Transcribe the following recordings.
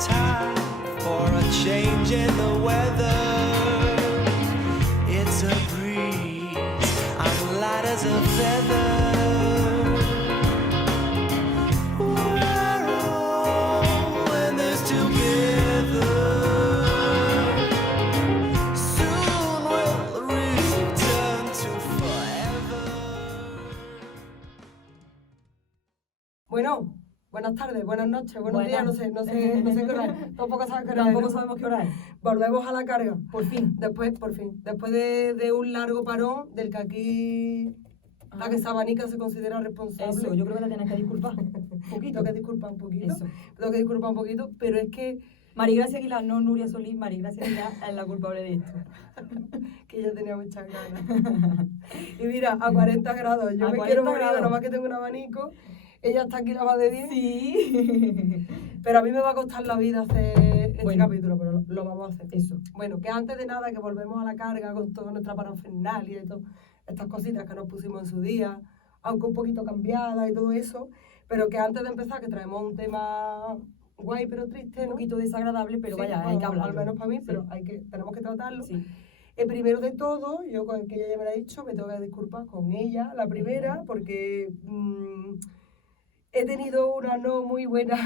time for a change in the weather. It's a breeze, I'm light as a feather. We're all in this together. Soon we'll return to forever. Bueno, buenas tardes, buenas noches, buenos días, no sé qué hora es. Tampoco sabes qué hora es, Tampoco ¿no? sabemos qué hora es. Volvemos a la carga, por fin. Después de un largo parón, del que aquí la que se abanica se considera responsable. Eso, yo creo que la tienes que disculpar. Un poquito. Tengo que disculpar un poquito. Eso. Tengo que disculpar un poquito, pero es que Marigracia Aguilar, no Nuria Solís, Marigracia Aguilar es la culpable de esto. que ya tenía muchas ganas. Y mira, a 40 grados, yo A me 40 quiero morir, grados. nomás que tengo un abanico. Ella está aquí la va de bien. Sí. Pero a mí me va a costar la vida hacer este Bueno. capítulo, pero lo vamos a hacer. Eso. Bueno, que antes de nada, que volvemos a la carga con toda nuestra parafernalia y todas estas cositas que nos pusimos en su día, aunque un poquito cambiadas y todo eso, pero que antes de empezar, que traemos un tema guay pero triste, Un ¿no? poquito desagradable, pero Sí, vaya, hay bueno, que hablarlo. al menos para mí, Sí. pero tenemos que tratarlo. Sí. Primero de todo, yo con el que ella ya me lo ha dicho, me tengo que disculpar con ella, la primera, porque he tenido una no muy buena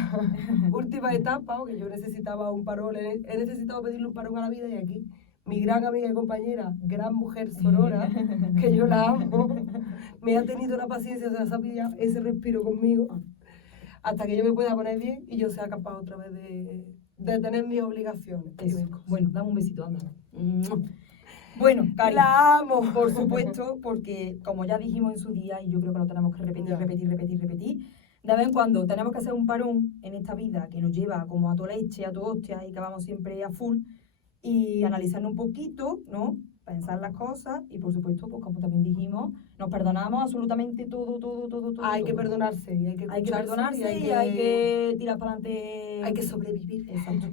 última etapa, porque yo necesitaba un parón, he necesitado pedirle un parón a la vida y aquí mi gran amiga y compañera, gran mujer sorora, que yo la amo, me ha tenido una paciencia, se ha pillado ese respiro conmigo, hasta que yo me pueda poner bien y yo sea capaz otra vez de tener mis obligaciones. y mis Eso. cosas. Bueno, dame un besito, anda. Bueno, Cari, La amo. por supuesto, porque como ya dijimos en su día, y yo creo que lo tenemos que repetir, Ya. repetir, de vez en cuando tenemos que hacer un parón en esta vida que nos lleva como a tu leche, a tu hostia, y que vamos siempre a full, y analizarnos un poquito, ¿no? Pensar las cosas, y por supuesto, pues como también dijimos, nos perdonamos absolutamente todo. Hay que todo. perdonarse y hay que Hay que escucharse perdonarse y hay que tirar para adelante. hay que sobrevivir. Exacto.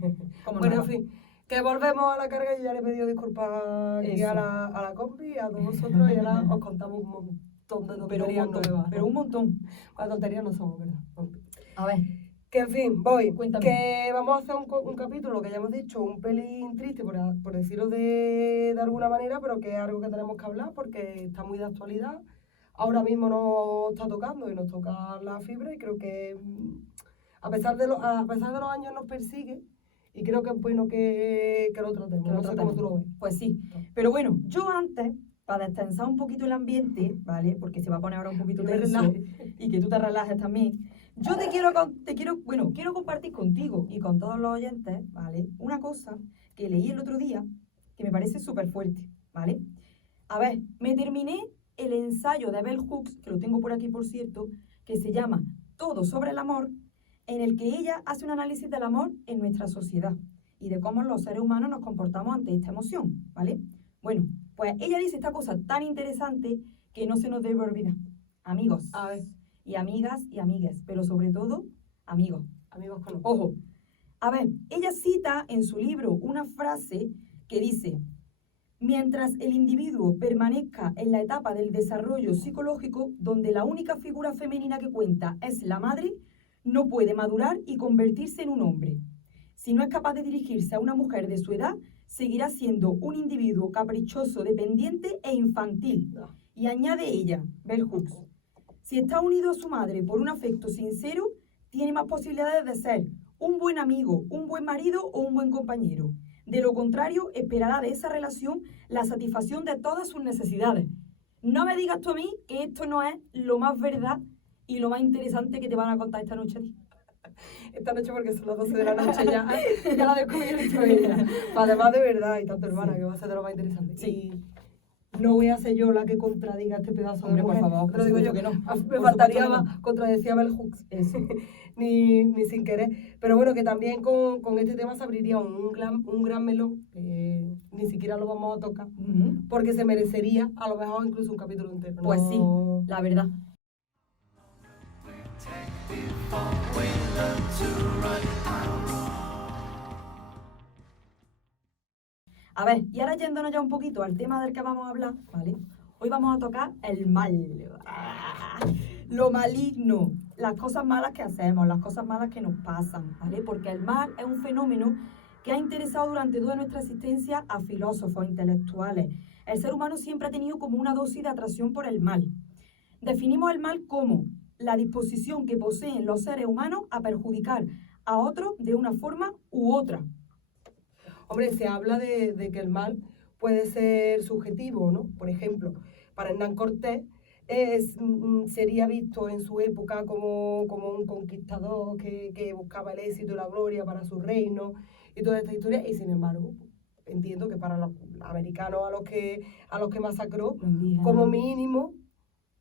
Como Bueno, nada. en fin, que volvemos a la carga. Yo ya le he pedido disculpas aquí Eso. a la compi, a todos vosotros, y ahora os contamos un montón de Pero un tonterías montón, nuevas. pero un montón. Las tonterías no somos, ¿verdad? Compi? A ver, Que en fin, voy. Cuéntame. Que vamos a hacer un capítulo que ya hemos dicho, un pelín triste, por decirlo de alguna manera, pero que es algo que tenemos que hablar porque está muy de actualidad. Ahora mismo nos está tocando y nos toca la fibra y creo que a pesar de los años nos persigue y creo que es bueno que lo tratemos. que lo No sé cómo tratemos. tú lo ves. Pues sí. Pero bueno, yo antes, para destensar un poquito el ambiente, ¿vale? Porque se va a poner ahora un poquito Yo me tenso relaje. y que tú te relajes también. Yo quiero compartir contigo y con todos los oyentes, ¿vale? Una cosa que leí el otro día que me parece súper fuerte, ¿vale? A ver, me terminé el ensayo de Bell Hooks, que lo tengo por aquí, por cierto, que se llama Todo sobre el amor, en el que ella hace un análisis del amor en nuestra sociedad y de cómo los seres humanos nos comportamos ante esta emoción, ¿vale? Bueno, pues ella dice esta cosa tan interesante que no se nos debe olvidar. Amigos A ver, y amigas y amigues, pero sobre todo, amigos. amigos con Ojo, a ver, ella cita en su libro una frase que dice: mientras el individuo permanezca en la etapa del desarrollo psicológico, donde la única figura femenina que cuenta es la madre, no puede madurar y convertirse en un hombre. Si no es capaz de dirigirse a una mujer de su edad, seguirá siendo un individuo caprichoso, dependiente e infantil. Y añade ella, Bell Hooks, si está unido a su madre por un afecto sincero, tiene más posibilidades de ser un buen amigo, un buen marido o un buen compañero. De lo contrario, esperará de esa relación la satisfacción de todas sus necesidades. No me digas tú a mí que esto no es lo más verdad y lo más interesante que te van a contar esta noche a ti. esta noche porque son las 12 de la noche ya la descubierto ella. Además de verdad, y tanto hermana, que va a ser de lo más interesante. Sí. Y no voy a ser yo la que contradiga este pedazo Hombre, de por mujer. favor, Te lo digo yo, que no. Me Por faltaría supuesto que más contradecía Bell Hooks. Eso. ni sin querer. Pero bueno, que también con este tema se abriría un gran melón, que ni siquiera lo vamos a tocar, porque se merecería a lo mejor incluso un capítulo entero. Pues sí, No. la verdad. A ver, y ahora yéndonos ya un poquito al tema del que vamos a hablar, ¿vale? Hoy vamos a tocar el mal. lo maligno, las cosas malas que hacemos, las cosas malas que nos pasan, ¿vale? Porque el mal es un fenómeno que ha interesado durante toda nuestra existencia a filósofos, intelectuales. El ser humano siempre ha tenido como una dosis de atracción por el mal. Definimos el mal como la disposición que poseen los seres humanos a perjudicar a otros de una forma u otra. Hombre, se habla de que el mal puede ser subjetivo, ¿no? Por ejemplo, para Hernán Cortés sería visto en su época como un conquistador que buscaba el éxito y la gloria para su reino y toda esta historia, y sin embargo, entiendo que para los americanos a los que masacró, como mínimo,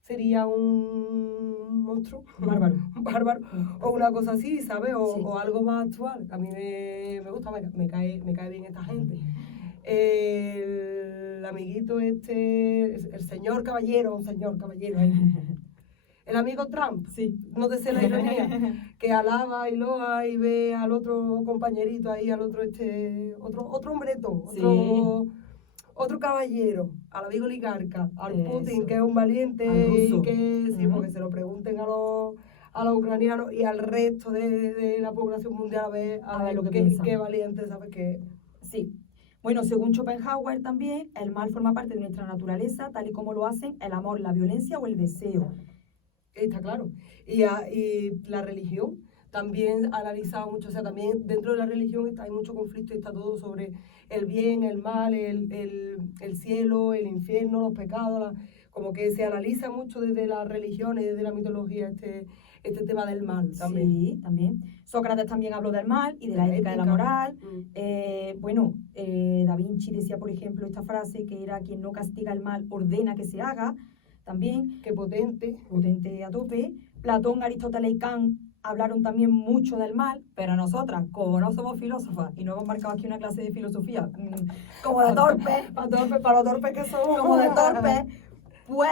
sería un monstruo, Bárbaro. un bárbaro, o una cosa así, ¿sabes? O algo más actual. A mí me gusta, me cae bien esta gente. El amiguito el señor caballero, ahí. El amigo Trump, Sí. no te sé la ironía, que alaba y loa y ve al otro compañerito ahí, al otro otro hombretón, Sí. otro caballero, al amigo oligarca, al Eso. Putin, que es un valiente Al ruso. y que sí, Ujú. porque se lo pregunten a los ucranianos y al resto de la población mundial a ver lo que qué, piensan. qué valiente, ¿sabes qué? Sí. Bueno, según Schopenhauer también, el mal forma parte de nuestra naturaleza, tal y como lo hacen el amor, la violencia o el deseo. Está claro. Y la religión también ha analizado mucho, o sea, también dentro de la religión hay mucho conflicto y está todo sobre el bien, el mal, el cielo, el infierno, los pecados, como que se analiza mucho desde las religiones, desde la mitología, este tema del mal también. Sí, también. Sócrates también habló del mal y de la ética de la moral. Da Vinci decía, por ejemplo, esta frase que era: quien no castiga el mal ordena que se haga. También, Qué potente. potente a tope. Platón, Aristóteles y Kant hablaron también mucho del mal, pero nosotras, como no somos filósofas y no hemos marcado aquí una clase de filosofía, como de torpe, Para los torpes que somos. como de torpe, pues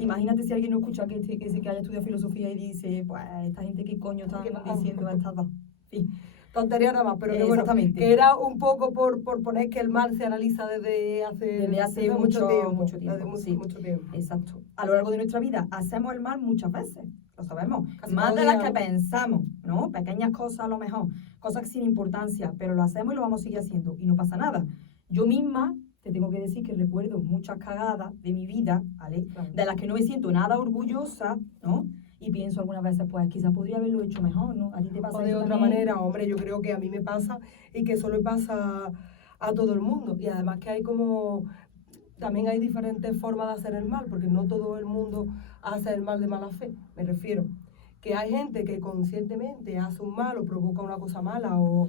imagínate si alguien no escucha que haya estudiado filosofía y dice, pues esta gente qué coño están diciendo estas dos. En fin. Tontería nada más, pero que bueno, Exactamente. que era un poco por poner que el mal se analiza desde hace mucho tiempo. Desde Sí. mucho tiempo. Exacto. A lo largo de nuestra vida hacemos el mal muchas veces, lo sabemos, Casi más todo de las día, que ¿no? pensamos, ¿no? Pequeñas cosas a lo mejor, cosas sin importancia, pero lo hacemos y lo vamos a seguir haciendo y no pasa nada. Yo misma te tengo que decir que recuerdo muchas cagadas de mi vida, ¿vale? Claro. De las que no me siento nada orgullosa, ¿no? Y pienso algunas veces, pues quizás podría haberlo hecho mejor, ¿no? A ti te pasa O de eso otra también? manera, hombre, yo creo que a mí me pasa y que eso le pasa a todo el mundo. Y además que también hay diferentes formas de hacer el mal, porque no todo el mundo hace el mal de mala fe, me refiero. Que hay gente que conscientemente hace un mal o provoca una cosa mala o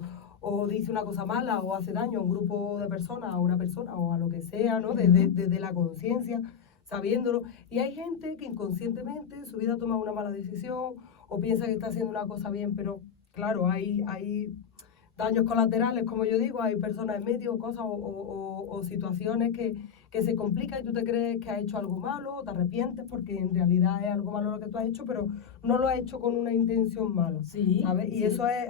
dice una cosa mala o hace daño a un grupo de personas, a una persona o a lo que sea, ¿no? Desde la conciencia, sabiéndolo. Y hay gente que inconscientemente en su vida toma una mala decisión o piensa que está haciendo una cosa bien, pero claro, hay daños colaterales, como yo digo, hay personas en medio, cosas o situaciones que se complican y tú te crees que has hecho algo malo, te arrepientes porque en realidad es algo malo lo que tú has hecho, pero no lo has hecho con una intención mala, Sí, ¿sabes? Y sí. eso es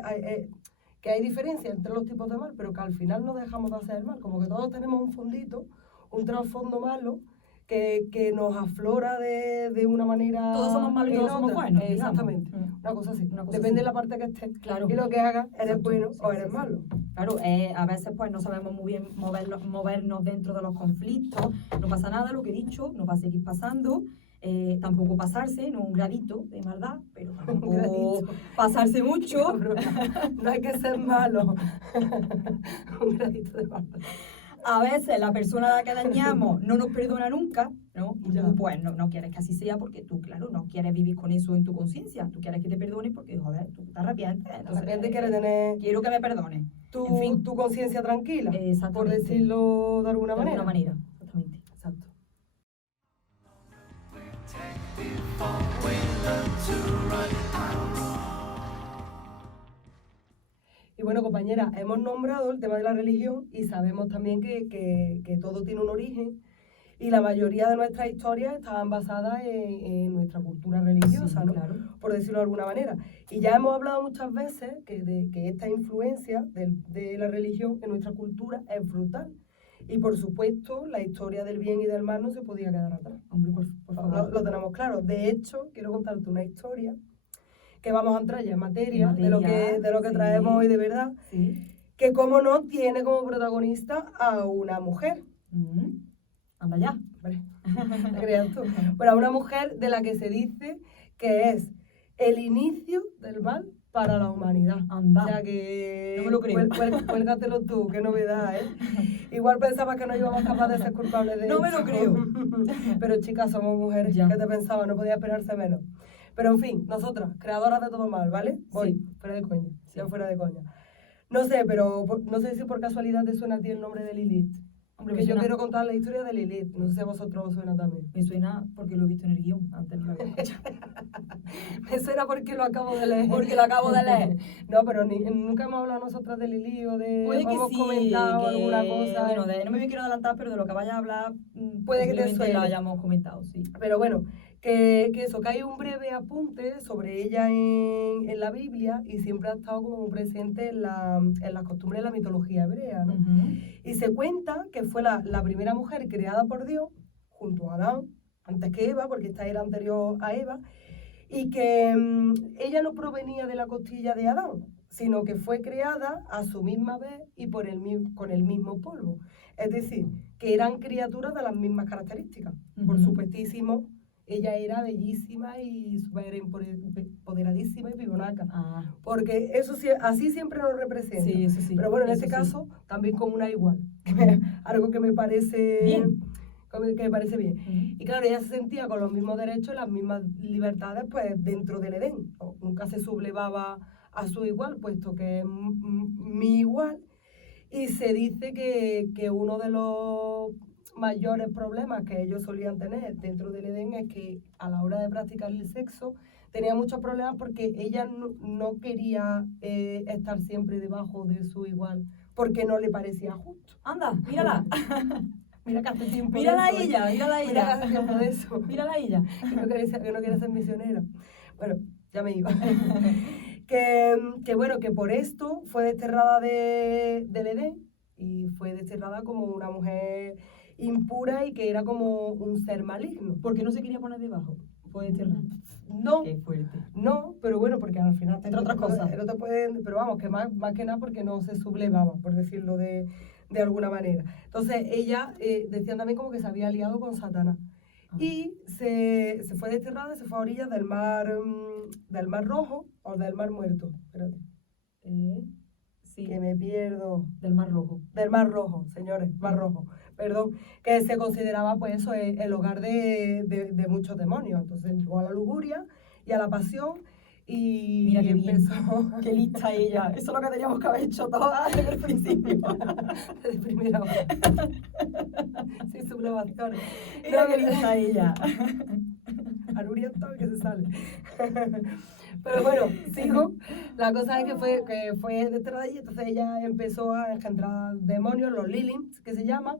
que hay diferencia entre los tipos de mal, pero que al final no dejamos de hacer el mal, como que todos tenemos un fondito, un trasfondo malo, que nos aflora de una manera. Todos somos malos y en todos somos otra. buenos, digamos. Exactamente, una cosa así. Una cosa Depende así. de la parte que estés. Claro. Y lo que hagas, eres Exacto. bueno Sí, o sí, eres sí. malo. Claro, a veces pues no sabemos muy bien movernos dentro de los conflictos, no pasa nada, lo que he dicho, nos va a seguir pasando, tampoco pasarse, no un gradito de maldad, pero tampoco gradito. pasarse mucho. No hay que ser malo. Un gradito de maldad. A veces la persona a la que dañamos no nos perdona nunca, ¿no? Y Ya. tú pues no quieres que así sea porque tú, claro, no quieres vivir con eso en tu conciencia, tú quieres que te perdone porque, joder, tú te arrepientes, De entonces, repente quieres tener quiero que me perdones. tu, En fin. tu conciencia tranquila, por Exactamente. decirlo de alguna De manera. alguna manera, exactamente. Exacto. Y bueno, compañera, hemos nombrado el tema de la religión y sabemos también que todo tiene un origen y la mayoría de nuestras historias estaban basadas en nuestra cultura religiosa, Sí, ¿no? claro. Por decirlo de alguna manera. Y ya hemos hablado muchas veces que esta influencia de la religión en nuestra cultura es brutal Y por supuesto, la historia del bien y del mal no se podía quedar atrás. Hombre, por favor. Lo tenemos claro. De hecho, quiero contarte una historia que vamos a entrar ya en materia, En de lo que sí. traemos hoy de verdad, Sí. que como no tiene como protagonista a una mujer. Anda ya. Hombre, te creas tú. Pero a una mujer de la que se dice que es el inicio del mal para la humanidad. Anda. O sea que... No me lo creo. Cuélgatelo tú, qué novedad, ¿eh? Igual pensabas que no íbamos capaces de ser culpables de No me esto. lo creo. Pero chicas, somos mujeres. Ya. ¿Qué te pensaba? No podía esperarse menos. Pero en fin, nosotras, creadoras de todo mal, ¿vale? Voy, Sí. fuera de coña. Sí. Yo fuera de coña. No sé, pero no sé si por casualidad te suena a ti el nombre de Lilith. Hombre, Que yo quiero contar la historia de Lilith. No sé si a vosotros os suena también. Me suena porque lo he visto en el guión. Antes no lo había escuchado. Me suena porque lo acabo de leer. Porque lo acabo de leer. No, pero nunca hemos hablado nosotras de Lilith o de... Puede que hemos sí, comentado que, alguna cosa. bueno, no me quiero adelantar, pero de lo que vaya a hablar, Puede que te posiblemente suene. lo hayamos comentado, sí. Pero bueno, que hay un breve apunte sobre ella en la Biblia y siempre ha estado como muy presente en las costumbres de la mitología hebrea, ¿no? Y se cuenta que fue la primera mujer creada por Dios, junto a Adán, antes que Eva, porque esta era anterior a Eva, y que ella no provenía de la costilla de Adán, sino que fue creada a su misma vez y con el mismo polvo. Es decir, que eran criaturas de las mismas características. Por supuestísimo, ella era bellísima y súper empoderadísima y pibonaca. Porque eso sí, así siempre nos representa. Sí, eso sí. Pero bueno, en eso este sí. caso, también como una igual. Algo que me parece Bien. Que me parece bien. Y claro, ella se sentía con los mismos derechos, las mismas libertades, pues dentro del Edén. Nunca se sublevaba a su igual, puesto que es mi igual. Y se dice que uno de los mayores problemas que ellos solían tener dentro del Edén es que a la hora de practicar el sexo tenía muchos problemas porque ella no quería estar siempre debajo de su igual, porque no le parecía justo. Anda, mírala. Mira que hace tiempo Mírala de eso, ella, mírala Mira que ella. hace tiempo de eso. Mírala ella. Que no quiere ser misionera. Bueno, ya me iba. que bueno, que por esto fue desterrada del Edén y fue desterrada como una mujer impura y que era como un ser maligno. ¿Por qué no se quería poner debajo? Fue desterrada. No, Qué fuerte. no, pero bueno, porque al final Entre otras cosas. no te pueden, pero vamos, que más que nada porque no se sublevaba, por decirlo de alguna manera. Entonces ella decían también como que se había aliado con Satanás. Y se fue desterrada, se fue a orillas del mar Rojo o del Mar Muerto. Espérate, Sí, que me pierdo. del Mar Rojo. Del Mar Rojo, señores, Mar Rojo. Perdón, que se consideraba pues eso, el hogar de muchos demonios. Entonces llegó a la lujuria y a la pasión y Mira qué bien. empezó Qué lista ella. Eso es lo que teníamos que haber hecho todas desde el principio. de primera hora. Sin sublevaciones. Mira qué lista ella. A Nuria todo que se sale. Pero bueno, sigo. La cosa es que fue desterrada y entonces ella empezó a engendrar demonios, los Lilith, que se llaman,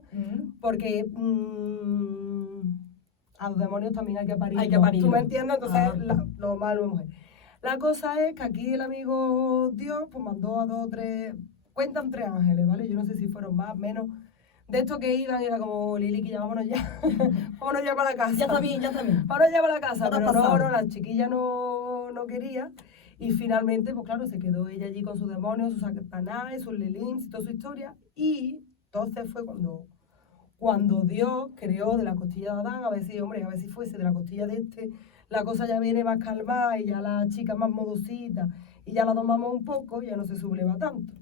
porque a los demonios también hay que parirlos. Hay que parirlos. ¿Tú me entiendes? Entonces, Ajá. lo malo es mujer. La cosa es que aquí el amigo Dios pues mandó a 2 o 3, cuentan 3 ángeles, ¿vale? Yo no sé si fueron más, menos. De estos que iban y era como, Lili, que ya vámonos ya. Vámonos ya para la casa. Ya está bien, ya está bien. Vámonos ya para la casa. ¿Qué te ha Pero pasado? no, la chiquilla no quería. Y finalmente, pues claro, se quedó ella allí con sus demonios, sus satanás, sus lilims y toda su historia. Y entonces fue cuando Dios creó de la costilla de Adán, a ver si fuese de la costilla de este, la cosa ya viene más calmada y ya la chica más modosita y ya la domamos un poco y ya no se subleva tanto.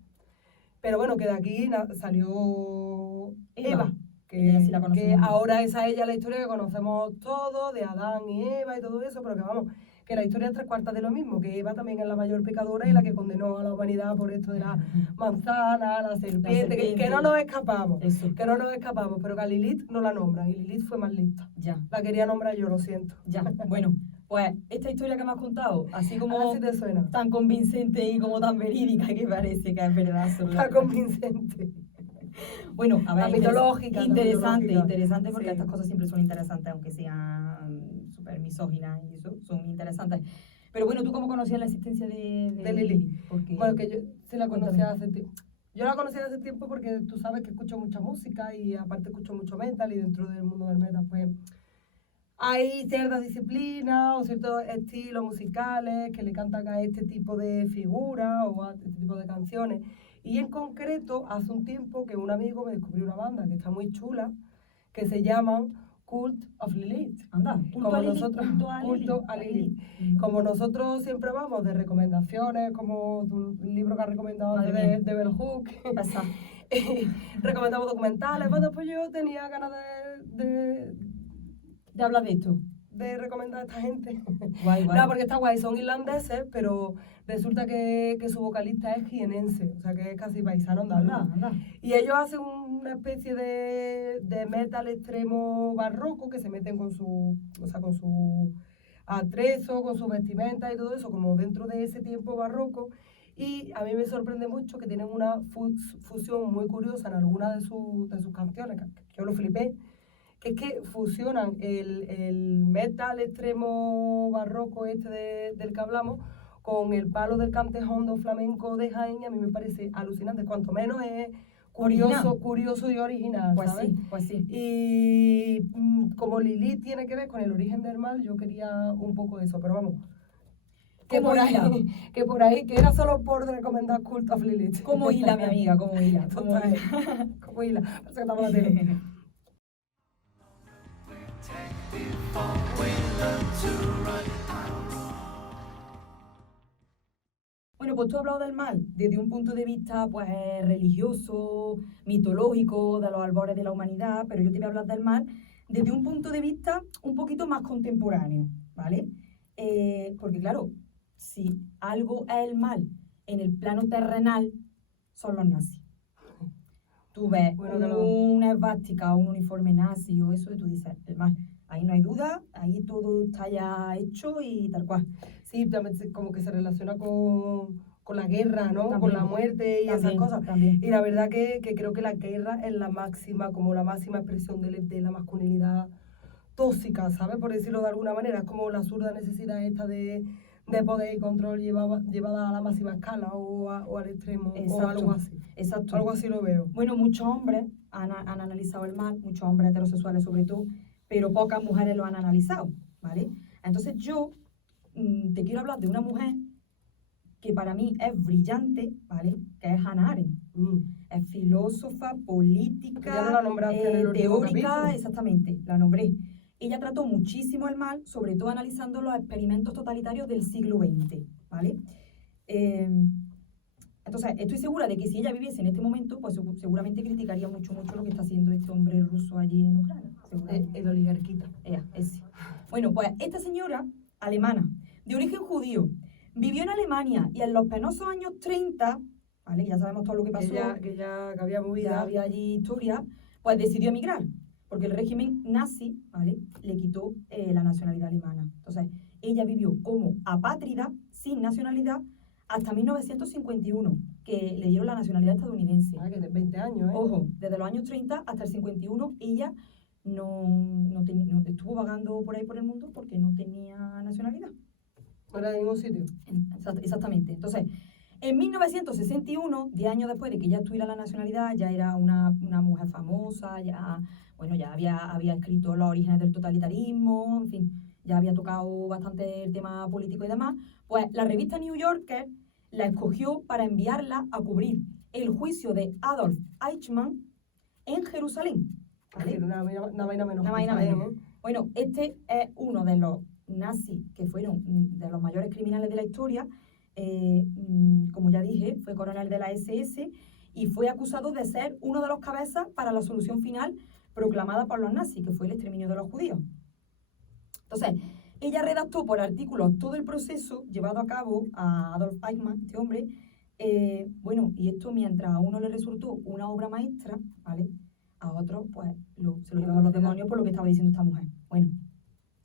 Pero bueno, que de aquí salió Eva, Ella sí la que conocemos. ahora esa es ella la historia que conocemos todos, de Adán y Eva y todo eso, pero que vamos, que la historia es 3/4 de lo mismo, que Eva también es la mayor pecadora y la que condenó a la humanidad por esto de la manzana, la serpiente, que no nos escapamos. Eso. Que no nos escapamos, pero que a Lilith no la nombran y Lilith fue más lista. Ya, La quería nombrar yo, lo siento. ya. Bueno, pues esta historia que me has contado, así A como ver si te suena. tan convincente y como tan verídica que parece que es verdad. Está convincente. Bueno, a ver, La mitológica, la interesante, mitológica. interesante porque Sí. estas cosas siempre son interesantes, aunque sean súper misóginas y eso, son interesantes. Pero bueno, ¿tú cómo conocías la existencia de De Lili? Porque, Bueno, que yo sí la conocía Cuéntame. Yo la conocí hace tiempo porque tú sabes que escucho mucha música y aparte escucho mucho metal y dentro del mundo del metal pues hay ciertas disciplinas o ciertos estilos musicales que le cantan a este tipo de figuras o a este tipo de canciones. Y en concreto, hace un tiempo que un amigo me descubrió una banda que está muy chula, que se llaman Cult of Lilith. Anda, Como nosotros, culto a Lilith. Como nosotros siempre vamos de recomendaciones, como un libro que ha recomendado Madre de Bell Hook, Pasa. recomendamos documentales, bueno, pues yo tenía ganas ¿De hablar de esto? de recomendar a esta gente. Guay, guay. No, porque está guay, son irlandeses, pero resulta que su vocalista es jienense, o sea que es casi paisano andaluz. Anda. Y ellos hacen una especie de metal extremo barroco que se meten con su atrezo, con su vestimenta y todo eso, como dentro de ese tiempo barroco. Y a mí me sorprende mucho que tienen una fusión muy curiosa en algunas de sus canciones, que yo lo flipé, que es que fusionan el metal extremo barroco del que hablamos con el palo del cantejondo flamenco de Jaén, y a mí me parece alucinante, cuanto menos es curioso y original, Pues ¿sabes? sí, pues sí. Y como Lilith tiene que ver con el origen del mal, yo quería un poco eso, pero vamos. Que ¿Cómo por ahí, que era solo por recomendar Cult of Lilith. ¿Cómo hila, mi amiga? ¿Cómo hila? ¿Cómo Total. hila? Como hila, parece que estamos en la tele. Bueno, pues tú has hablado del mal desde un punto de vista pues religioso, mitológico, de los albores de la humanidad, pero yo te voy a hablar del mal desde un punto de vista un poquito más contemporáneo, ¿vale? Porque claro, si algo es el mal en el plano terrenal, son los nazis. Tú ves una esvástica o un uniforme nazi o eso y tú dices, el mal. Ahí no hay duda, ahí todo está ya hecho y tal cual. Sí, también como que se relaciona con la guerra, ¿no? También. Con la muerte y esas cosas. También. Y la verdad que creo que la guerra es la máxima expresión de la masculinidad tóxica, ¿sabes? Por decirlo de alguna manera. Es como la absurda necesidad esta de poder y control llevada a la máxima escala o al extremo. Exacto. O algo así. Exacto. Algo así lo veo. Bueno, muchos hombres han analizado el mal, muchos hombres heterosexuales sobre todo, pero pocas mujeres lo han analizado, ¿vale? Entonces yo te quiero hablar de una mujer que para mí es brillante, ¿vale? Que es Hannah Arendt. Es filósofa, política, Ya no la nombraste en el último teórica, capítulo. Exactamente, la nombré. Ella trató muchísimo el mal, sobre todo analizando los experimentos totalitarios del siglo XX, ¿vale? Entonces, estoy segura de que si ella viviese en este momento, pues seguramente criticaría mucho lo que está haciendo este hombre ruso allí en Ucrania. El oligarquita. Ese. Bueno, pues esta señora alemana, de origen judío, vivió en Alemania y en los penosos años 30, ¿vale? Ya sabemos todo lo que pasó, Que había movida. ya había allí historia, pues decidió emigrar, porque el régimen nazi, ¿vale? Le quitó la nacionalidad alemana. Entonces, ella vivió como apátrida, sin nacionalidad, hasta 1951, que le dieron la nacionalidad estadounidense. Que de 20 años, ¿eh? Ojo, desde los años 30 hasta el 51, ella no estuvo vagando por ahí por el mundo porque no tenía nacionalidad. No era de ningún sitio. Exactamente. Entonces, en 1961, 10 años después de que ella tuviera la nacionalidad, ya era una mujer famosa, ya había escrito los orígenes del totalitarismo, en fin, ya había tocado bastante el tema político y demás, pues la revista New Yorker la escogió para enviarla a cubrir el juicio de Adolf Eichmann en Jerusalén. ¿Vale? Una vaina menos. Una vaina menos. Bueno, este es uno de los nazis que fueron de los mayores criminales de la historia. Como ya dije, fue coronel de la SS y fue acusado de ser uno de los cabezas para la solución final proclamada por los nazis, que fue el exterminio de los judíos. Entonces, ella redactó por artículos todo el proceso llevado a cabo a Adolf Eichmann, este hombre. Bueno, y esto mientras a uno le resultó una obra maestra, ¿vale? A otro, pues, se lo llevaban los demonios por lo que estaba diciendo esta mujer. Bueno,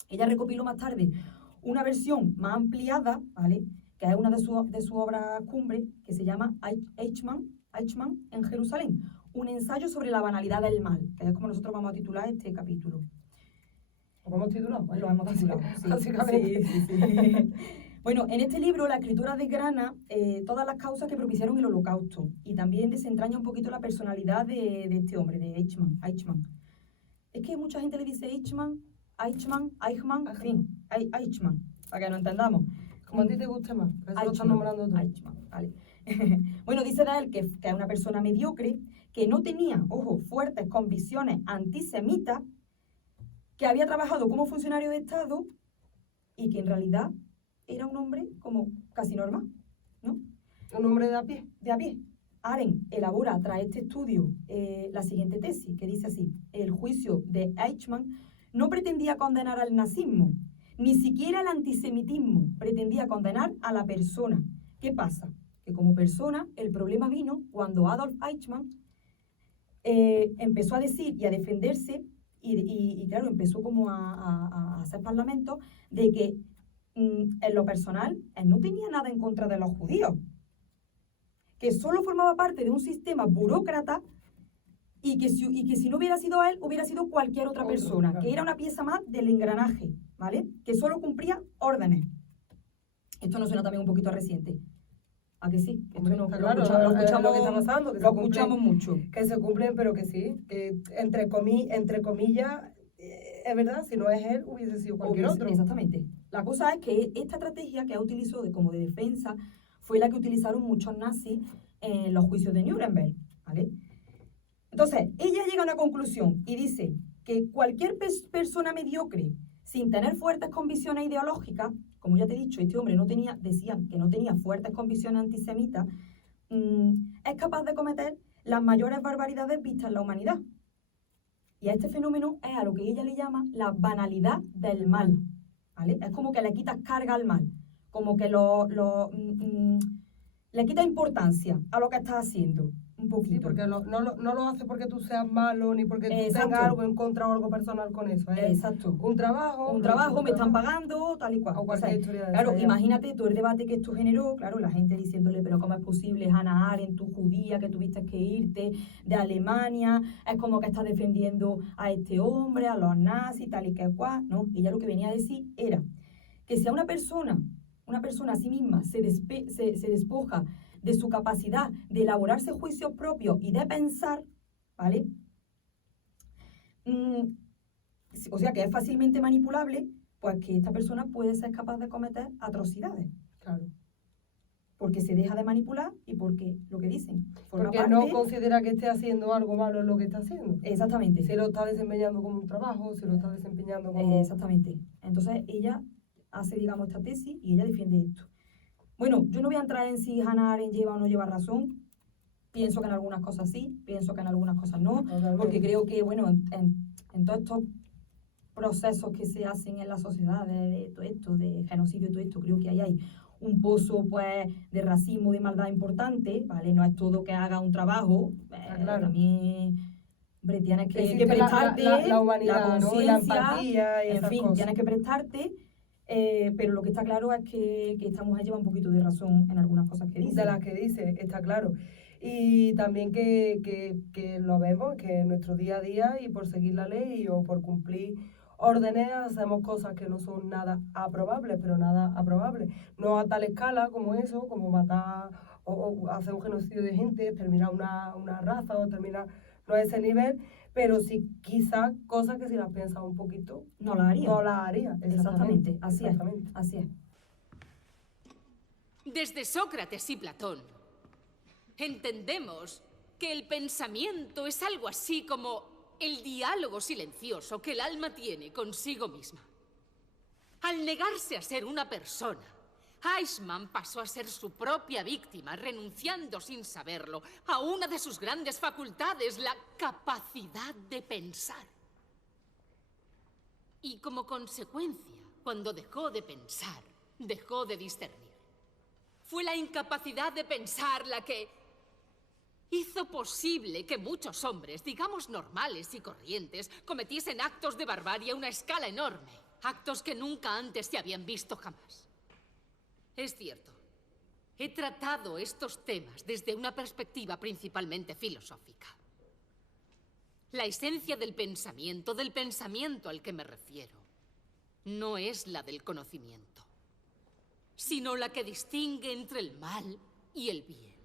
ella recopiló más tarde una versión más ampliada, ¿vale? Que es una de sus obras cumbre, que se llama Eichmann en Jerusalén, un ensayo sobre la banalidad del mal, que es como nosotros vamos a titular este capítulo. ¿Lo hemos titulado? Lo hemos titulado, sí. Básicamente. Sí. Bueno, en este libro la escritora desgrana todas las causas que propiciaron el Holocausto y también desentraña un poquito la personalidad de este hombre, de Eichmann. Es que mucha gente le dice Eichmann, en fin, Eichmann, para que no entendamos. Como a ti te guste más, por eso lo estás nombrando tú. Eichmann, vale. Bueno, dice de él que es una persona mediocre, que no tenía, ojo, fuertes convicciones antisemitas, que había trabajado como funcionario de Estado y que en realidad era un hombre como casi normal, ¿no? Un hombre de a pie. De a pie. Arendt elabora tras este estudio la siguiente tesis, que dice así: el juicio de Eichmann no pretendía condenar al nazismo, ni siquiera al antisemitismo, pretendía condenar a la persona. ¿Qué pasa? Que como persona el problema vino cuando Adolf Eichmann empezó a decir y a defenderse y claro, empezó como a hacer parlamentos de que en lo personal él no tenía nada en contra de los judíos, que solo formaba parte de un sistema burócrata y que si no hubiera sido él, hubiera sido cualquier otra persona, claro. que era una pieza más del engranaje, ¿vale? Que solo cumplía órdenes. Esto nos suena también un poquito reciente. ¿A que sí? Esto no, Está lo claro, escuchamos, lo que está pasando, que lo se cumplen- escuchamos mucho. Que se cumplen, pero que sí, que entre comillas, es verdad, si no es él, hubiese sido cualquier otro. Exactamente. La cosa es que esta estrategia que ha utilizado como de defensa fue la que utilizaron muchos nazis en los juicios de Nuremberg, ¿vale? Entonces, ella llega a una conclusión y dice que cualquier persona mediocre, sin tener fuertes convicciones ideológicas, como ya te he dicho, este hombre decían que no tenía fuertes convicciones antisemitas, es capaz de cometer las mayores barbaridades vistas en la humanidad. Y a este fenómeno es a lo que ella le llama la banalidad del mal, ¿vale? Es como que le quitas carga al mal, como que le quita importancia a lo que estás haciendo, un poquito. Sí, porque no lo hace porque tú seas malo, ni porque tú Exacto. tengas algo en contra o algo personal con eso. Es Exacto. un trabajo. Me están pagando, tal y cual. O cualquier O sea, historia de claro, esa, ya. imagínate todo el debate que esto generó, claro, la gente diciéndole, pero ¿cómo es posible, Hannah Arendt, tú judía, que tuviste que irte de Alemania? Es como que estás defendiendo a este hombre, a los nazis, tal y que cual, ¿no? Ella lo que venía a decir era que si a una persona a sí misma se despoja de su capacidad de elaborarse juicios propios y de pensar, ¿vale? O sea, que es fácilmente manipulable, pues que esta persona puede ser capaz de cometer atrocidades. Claro. Porque se deja de manipular y porque, lo que dicen, forma Porque parte... no considera que esté haciendo algo malo en lo que está haciendo. Exactamente. Se lo está desempeñando como un trabajo, se lo está desempeñando como... Exactamente. Entonces, ella hace, digamos, esta tesis y ella defiende esto. Bueno, yo no voy a entrar en si Hannah Arendt lleva o no lleva razón. Pienso que en algunas cosas sí, pienso que en algunas cosas no, Totalmente. porque creo que, bueno, en todos estos procesos que se hacen en la sociedad de todo esto, de genocidio y todo esto, creo que ahí hay un pozo, pues, de racismo, de maldad importante, ¿vale? No es todo que haga un trabajo, claro. También, hombre, tienes que Existe prestarte la humanidad, ¿no? Y la conciencia, empatía y en esas fin, cosas. tienes que prestarte, pero lo que está claro es que esta mujer lleva un poquito de razón en algunas cosas que dice. De las que dice, está claro. Y también que lo vemos, que en nuestro día a día y por seguir la ley o por cumplir órdenes hacemos cosas que no son nada aprobables, pero nada aprobables. No a tal escala como eso, como matar o hacer un genocidio de gente, terminar una raza o terminar, no a ese nivel, pero sí quizás cosas que si las piensas un poquito, No la haría. no las haría. Exactamente, así es, exactamente. así es. Desde Sócrates y Platón, entendemos que el pensamiento es algo así como el diálogo silencioso que el alma tiene consigo misma. Al negarse a ser una persona, Eichmann pasó a ser su propia víctima, renunciando sin saberlo a una de sus grandes facultades, la capacidad de pensar. Y como consecuencia, cuando dejó de pensar, dejó de discernir. Fue la incapacidad de pensar la que hizo posible que muchos hombres, digamos normales y corrientes, cometiesen actos de barbarie a una escala enorme. Actos que nunca antes se habían visto jamás. Es cierto, he tratado estos temas desde una perspectiva principalmente filosófica. La esencia del pensamiento al que me refiero, no es la del conocimiento. sino la que distingue entre el mal y el bien,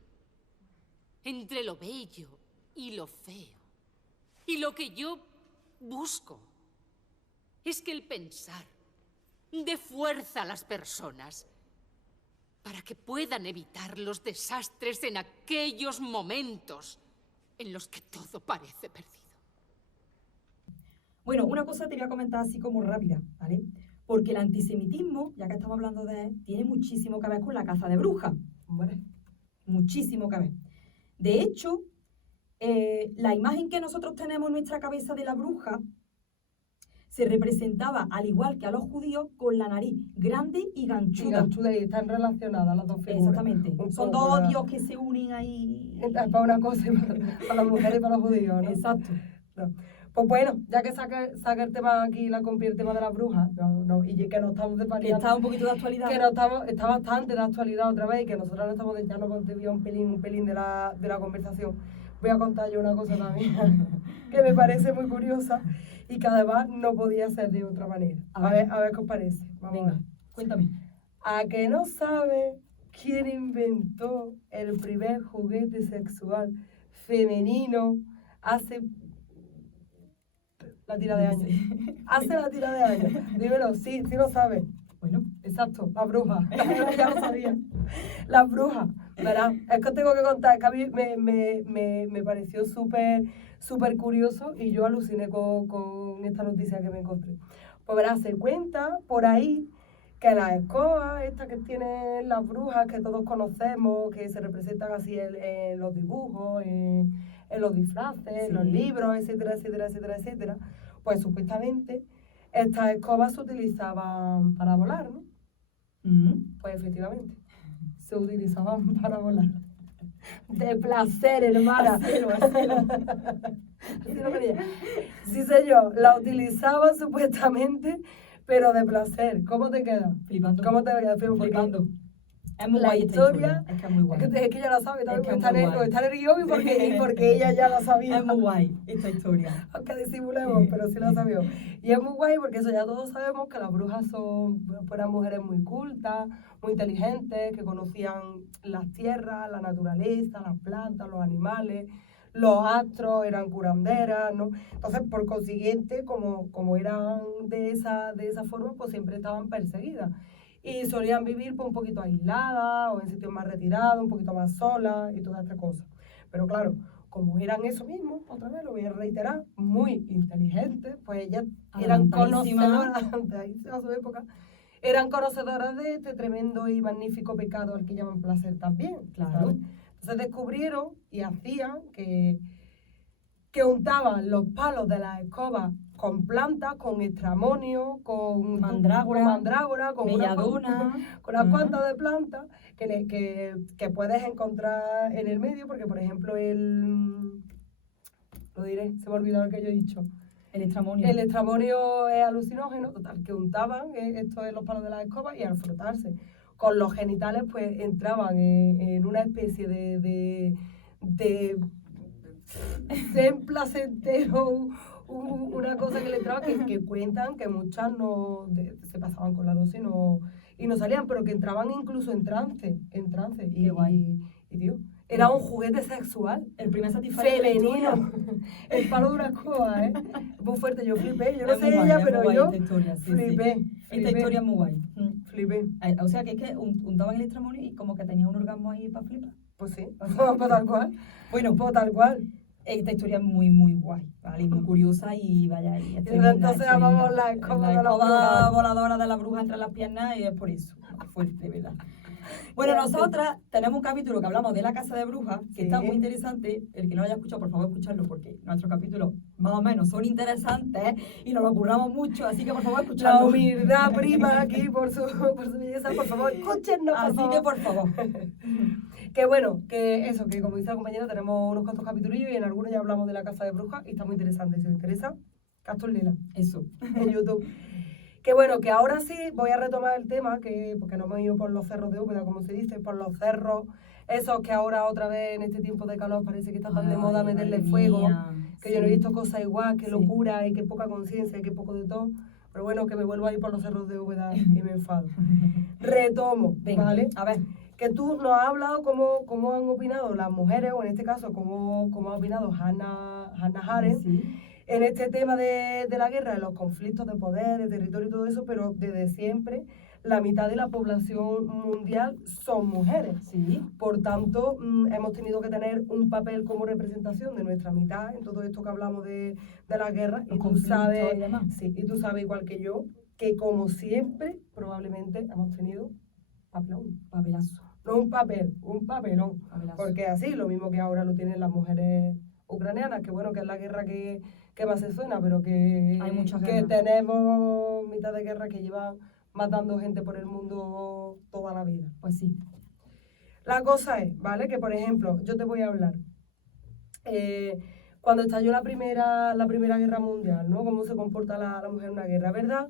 entre lo bello y lo feo. Y lo que yo busco es que el pensar dé fuerza a las personas para que puedan evitar los desastres en aquellos momentos en los que todo parece perdido. Bueno, una cosa te voy a comentar así como rápida, ¿vale? Porque el antisemitismo, ya que estamos hablando de él, tiene muchísimo que ver con la caza de brujas. Hombre, Muchísimo que ver. De hecho, la imagen que nosotros tenemos en nuestra cabeza de la bruja se representaba, al igual que a los judíos, con la nariz grande y ganchuda. y están relacionadas las dos figuras. Exactamente. Un Son poco dos para- dios que se unen ahí. Para una cosa y para las mujeres y para los judíos, ¿no? Exacto. No. Pues bueno, ya que saca el tema aquí, la compra el tema de las brujas, y que no estamos Que desvariando, está un poquito de actualidad. que no estamos, está bastante de actualidad otra vez y que nosotros no estamos ya nos desviamos un pelín de la conversación. Voy a contar yo una cosa también que me parece muy curiosa y que además no podía ser de otra manera. A ver qué os parece. Vamos a Venga, ver. cuéntame. ¿A que no sabe quién inventó el primer juguete sexual femenino hace la tira de años? Hace la tira de años. Dímelo, sí lo sabes. Bueno, Exacto, la bruja. Ya lo sabía. Las brujas, ¿verdad? Es que os tengo que contar, que a mí me pareció súper curioso y yo aluciné con esta noticia que me encontré. Pues verás, se cuenta por ahí que las escobas, estas que tienen las brujas que todos conocemos, que se representan así en los dibujos, en los disfraces, en los Sí. libros, etcétera, pues supuestamente estas escobas se utilizaban para volar, ¿no? Pues efectivamente, se utilizaban para volar. De placer, hermana. Al cielo, al cielo. Así lo quería. Sí, señor, la utilizaban supuestamente, pero de placer. ¿Cómo te queda? Flipando. ¿Cómo te queda? Porque Flipando. Es muy la guay esta historia- Es que es muy guay. Es que ella la sabe, también Es que porque es está, muy guay. está en el guión y porque ella ya la sabía. Es muy guay esta historia. Aunque disimulemos, pero sí la sabía. Y es muy guay porque eso ya todos sabemos que las brujas fueran mujeres muy cultas, muy inteligentes, que conocían las tierras, la naturaleza, las plantas, los animales, los astros, eran curanderas, ¿no? Entonces, por consiguiente, como eran de esa forma, pues siempre estaban perseguidas. Y solían vivir pues, un poquito aisladas o en sitios más retirados, un poquito más solas y todas estas cosas. Pero claro, como eran eso mismo, otra vez lo voy a reiterar, muy inteligentes, pues ellas eran Adelantadísimas. conocedoras, adelantadísimas a su época, eran conocedoras de este tremendo y magnífico pecado al que llaman placer también. Claro. ¿sabes? Entonces descubrieron y hacían que untaban los palos de las escobas con plantas, con estramonio, con mandrágora, con Belladona. con unas Ajá. cuantas de plantas que puedes encontrar en el medio, porque por ejemplo lo diré, se me ha olvidado lo que yo he dicho. El extramonio. El estramonio es alucinógeno, total, que untaban esto en los palos de las escobas y al frotarse con los genitales pues entraban en una especie de zen placentero, una cosa que le entraba que cuentan que muchas se pasaban con la dosis y no salían, pero que entraban incluso en trance. Qué guay. Y tío, era un juguete sexual El primer satisfactorio de la historia. femenino. El palo de una escoba, ¿eh? Muy fuerte, yo flipé. Yo no Es muy sé guay, ella, es pero muy guay yo esta historia, sí, sí. flipé. Esta historia es muy guay. Flipé. O sea, que es que untaban el extramonio y como que tenía un orgasmo ahí para flipar. Pues sí, pues tal cual. Bueno, Pues tal cual. esta historia es muy, muy guay, ¿vale? Y muy curiosa y vaya, y es tremenda, entonces es tremenda. llamamos la escoba de la escoba bruja. voladora de la bruja entre las piernas y es por eso, fuerte, ¿verdad? Bueno, nosotras tenemos un capítulo que hablamos de la casa de brujas, que Sí. está muy interesante. El que no lo haya escuchado, por favor, escucharlo, porque nuestros capítulos más o menos son interesantes y nos lo curramos mucho, así que por favor, La escucharlo. humildad prima aquí por su belleza, por favor, escúchennos, por Así favor. que por favor. Que bueno, que como dice la compañera, tenemos unos cuantos capítulos y en algunos ya hablamos de la casa de brujas y está muy interesante. Si os interesa, Castor Lila Eso. en YouTube. Que bueno, que ahora sí voy a retomar el tema, porque no hemos ido por los cerros de Úbeda, como se dice, por los cerros, esos que ahora otra vez en este tiempo de calor parece que está tan de moda meterle madre fuego, mía. que yo no he visto cosas igual, qué Sí. locura y qué poca conciencia y qué poco de todo. Pero bueno, que me vuelvo a ir por los cerros de Úbeda y me enfado. Retomo, Venga, ¿vale? a ver. Que tú nos has hablado cómo han opinado las mujeres, o en este caso, cómo ha opinado Hannah Arendt, Sí. en este tema de la guerra, de los conflictos de poder, de territorio y todo eso, pero desde siempre la mitad de la población mundial son mujeres. Sí. Por tanto, hemos tenido que tener un papel como representación de nuestra mitad en todo esto que hablamos de la guerra. Los Y tú conflictos sabes, y demás. sí, y tú sabes igual que yo, que como siempre, probablemente hemos tenido papelón. Papelazo. No un papel, un papelón. Papelazo. Porque así, lo mismo que ahora lo tienen las mujeres ucranianas, que bueno, que es la guerra que más se suena, pero que, Hay muchas que guerras. tenemos mitad de guerra que llevan matando gente por el mundo toda la vida. Pues sí. La cosa es, ¿vale? Que por ejemplo, yo te voy a hablar. Cuando estalló la primera guerra mundial, ¿no? Cómo se comporta la mujer en una guerra, ¿verdad?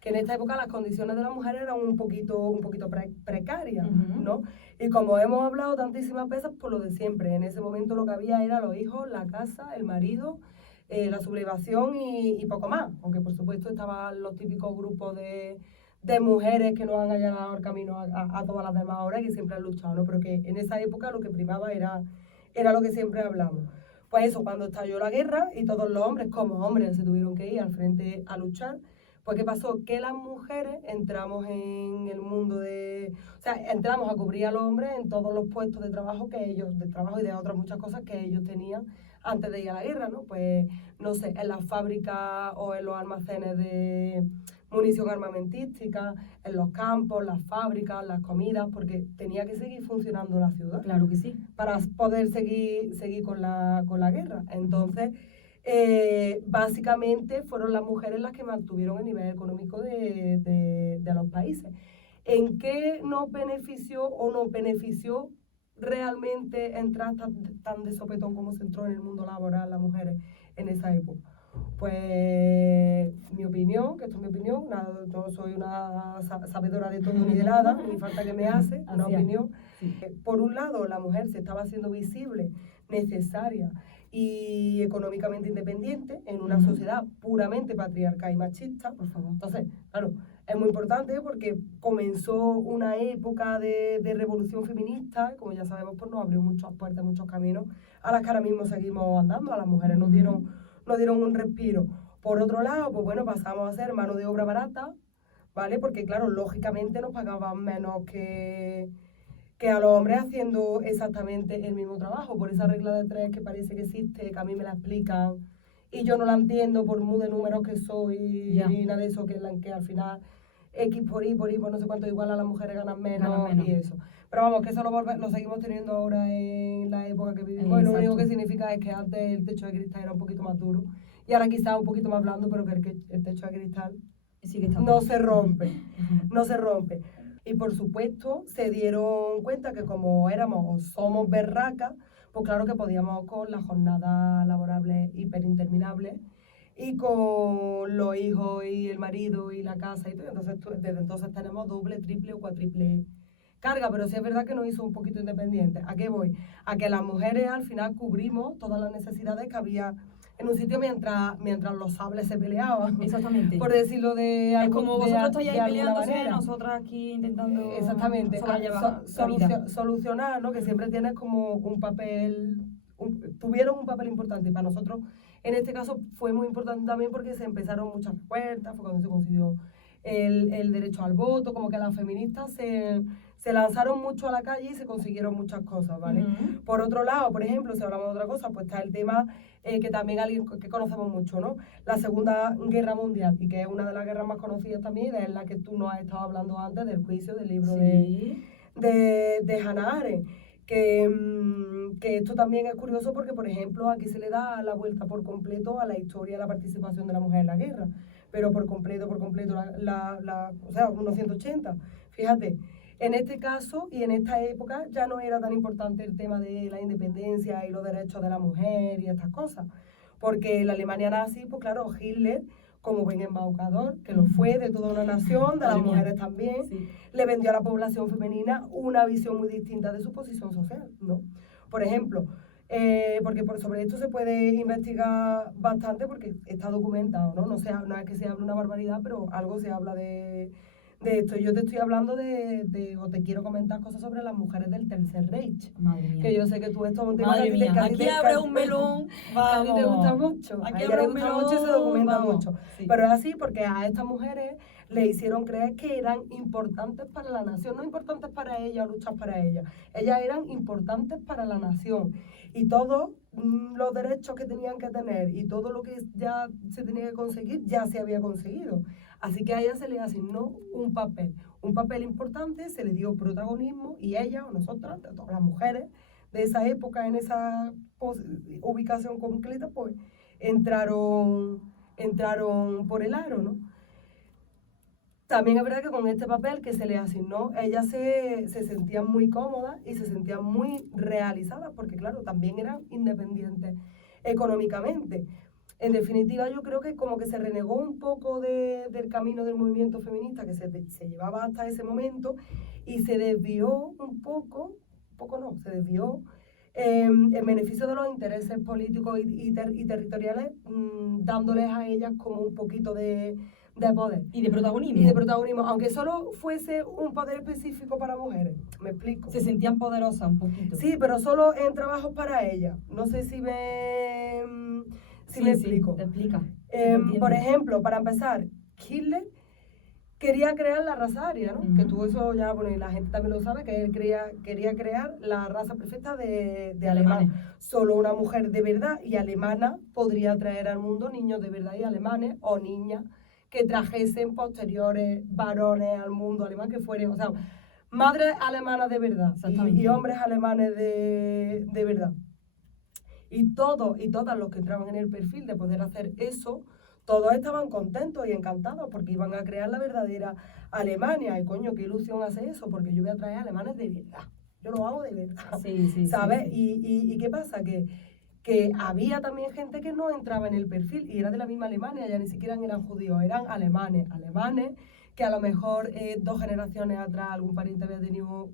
Que en esta época las condiciones de la mujer eran un poquito precarias, Ujú. ¿no? Y como hemos hablado tantísimas veces, por lo de siempre. En ese momento lo que había era los hijos, la casa, el marido, la sublevación y poco más. Aunque por supuesto estaban los típicos grupos de mujeres que nos han allanado el camino a todas las demás ahora y que siempre han luchado, ¿no? Pero que en esa época lo que primaba era lo que siempre hablamos. Pues eso, cuando estalló la guerra y todos los hombres, como hombres, se tuvieron que ir al frente a luchar, pues ¿qué pasó? Que las mujeres entramos en el mundo entramos a cubrir a los hombres en todos los puestos de trabajo de trabajo y de otras muchas cosas que ellos tenían antes de ir a la guerra, ¿no? Pues, no sé, en las fábricas o en los almacenes de munición armamentística, en los campos, las fábricas, las comidas, porque tenía que seguir funcionando la ciudad Claro que sí. para poder seguir con la guerra. Entonces, básicamente fueron las mujeres las que mantuvieron el nivel económico de los países. ¿En qué nos benefició o nos benefició realmente entrar tan de sopetón como se entró en el mundo laboral las mujeres en esa época? Pues mi opinión, que esto es mi opinión, no soy una sabedora de todo ni de nada, ni falta que me hace, una Así es. opinión. Sí. Por un lado, la mujer se estaba haciendo visible, necesaria y económicamente independiente en una Ujú. sociedad puramente patriarcal y machista. Por favor. Entonces, claro, es muy importante porque comenzó una época de revolución feminista, y como ya sabemos, pues nos abrió muchas puertas, muchos caminos, a las que ahora mismo seguimos andando. A las mujeres nos dieron un respiro. Por otro lado, pues bueno, pasamos a ser mano de obra barata, ¿vale? Porque claro, lógicamente nos pagaban menos que a los hombres haciendo exactamente el mismo trabajo, por esa regla de tres que parece que existe, que a mí me la explican y yo no la entiendo por muy de números que soy Ya. y nada de eso, que al final X por Y, por no sé cuánto, igual a las mujeres ganan menos, Ganan menos. y eso. Pero vamos, que eso lo seguimos teniendo ahora en la época que vivimos, y lo único Exacto. que significa es que antes el techo de cristal era un poquito más duro y ahora quizás un poquito más blando, pero que el techo de cristal Sí que estamos. no se rompe, no se rompe. Y por supuesto se dieron cuenta que como éramos o somos berracas, pues claro que podíamos con las jornadas laborables hiperinterminables y con los hijos y el marido y la casa y todo. Entonces desde entonces tenemos doble, triple o cuatriple carga, pero sí es verdad que nos hizo un poquito independientes. ¿A qué voy? A que las mujeres al final cubrimos todas las necesidades que había en un sitio mientras los sables se peleaban. Exactamente. Por decirlo de Es algo- como de- vosotros estáis de ahí alguna peleándose, manera. nosotras aquí intentando Exactamente, sobrellevar la vida. solucionar, ¿no? Que siempre tienes como un papel, tuvieron un papel importante, y para nosotros en este caso fue muy importante también porque se empezaron muchas puertas, fue cuando se consiguió el derecho al voto, como que las feministas se lanzaron mucho a la calle y se consiguieron muchas cosas, ¿vale? Ujú. Por otro lado, por ejemplo, si hablamos de otra cosa, pues está el tema que también alguien que conocemos mucho, ¿no? La Segunda Guerra Mundial, y que es una de las guerras más conocidas también, es la que tú nos has estado hablando antes del juicio, del libro Sí. de Hannah Arendt. Que esto también es curioso porque, por ejemplo, aquí se le da la vuelta por completo a la historia de la participación de la mujer en la guerra, pero por completo, o sea, unos 180. Fíjate, en este caso y en esta época ya no era tan importante el tema de la independencia y los derechos de la mujer y estas cosas, porque la Alemania nazi, pues claro, Hitler, como buen embaucador, que lo fue de toda una nación, de las Madre mía. mujeres también, Sí. le vendió a la población femenina una visión muy distinta de su posición social, ¿no? Por ejemplo, porque sobre esto se puede investigar bastante porque está documentado, ¿no? No es que se hable una barbaridad, pero algo se habla de esto. Yo te estoy hablando o te quiero comentar cosas sobre las mujeres del Tercer Reich. Madre mía. Que yo sé que tú esto es un tema Madre que a ti mía, te- aquí abre un melón, que a ti te gusta vamos. mucho. Aquí A ella abre le un gusta mucho y se melón, documenta vamos. mucho. Sí. Pero es así porque a estas mujeres le hicieron creer que eran importantes para la nación, no importantes para ella o luchar para ella. Ellas eran importantes para la nación. Y todos los derechos que tenían que tener y todo lo que ya se tenía que conseguir, ya se había conseguido. Así que a ella se le asignó un papel importante, se le dio protagonismo y ella o nosotras, todas las mujeres de esa época, en esa ubicación concreta, pues entraron por el aro, ¿no? También es verdad que con este papel que se le asignó, ellas se sentían muy cómodas y se sentían muy realizadas, porque claro, también eran independientes económicamente. En definitiva, yo creo que como que se renegó un poco del camino del movimiento feminista que se llevaba hasta ese momento y se desvió se desvió en beneficio de los intereses políticos y territoriales, dándoles a ellas como un poquito de poder. Y de protagonismo. Y de protagonismo, aunque solo fuese un poder específico para mujeres, me explico. Se sentían poderosas un poquito. Sí, pero solo en trabajos para ellas. No sé si me explico. Te explica. Por ejemplo, para empezar, Hitler quería crear la raza aria, ¿no? Ujú. Que tú eso ya, bueno, y la gente también lo sabe, que él quería crear la raza perfecta de alemán. Solo una mujer de verdad y alemana podría traer al mundo niños de verdad y alemanes o niñas que trajesen posteriores varones al mundo alemán, que fueran, o sea, madres alemanas de verdad y hombres alemanes de verdad. Y todos y todas los que entraban en el perfil de poder hacer eso, todos estaban contentos y encantados porque iban a crear la verdadera Alemania. Y coño, qué ilusión hace eso, porque yo voy a traer alemanes de verdad. Yo lo hago de verdad. Sí, ¿sabes? Sí. ¿Y qué pasa? Que había también gente que no entraba en el perfil y era de la misma Alemania, ya ni siquiera eran judíos, eran alemanes que a lo mejor 2 generaciones atrás algún pariente había tenido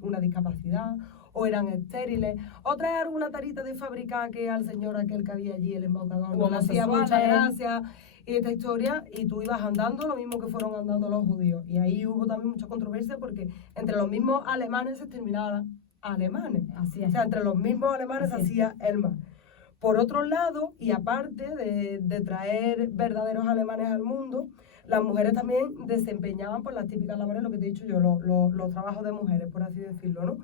una discapacidad o eran estériles, o traer alguna tarita de fábrica que al señor aquel que había allí, el embaucador, no le hacía mucha gracia, y esta historia, y tú ibas andando lo mismo que fueron andando los judíos. Y ahí hubo también mucha controversia porque entre los mismos alemanes se exterminaban alemanes. Así es. O sea, entre los mismos alemanes Así es. hacía el mal. Por otro lado, y aparte de traer verdaderos alemanes al mundo, las mujeres también desempeñaban por las típicas labores, lo que te he dicho yo, los trabajos de mujeres, por así decirlo, ¿no?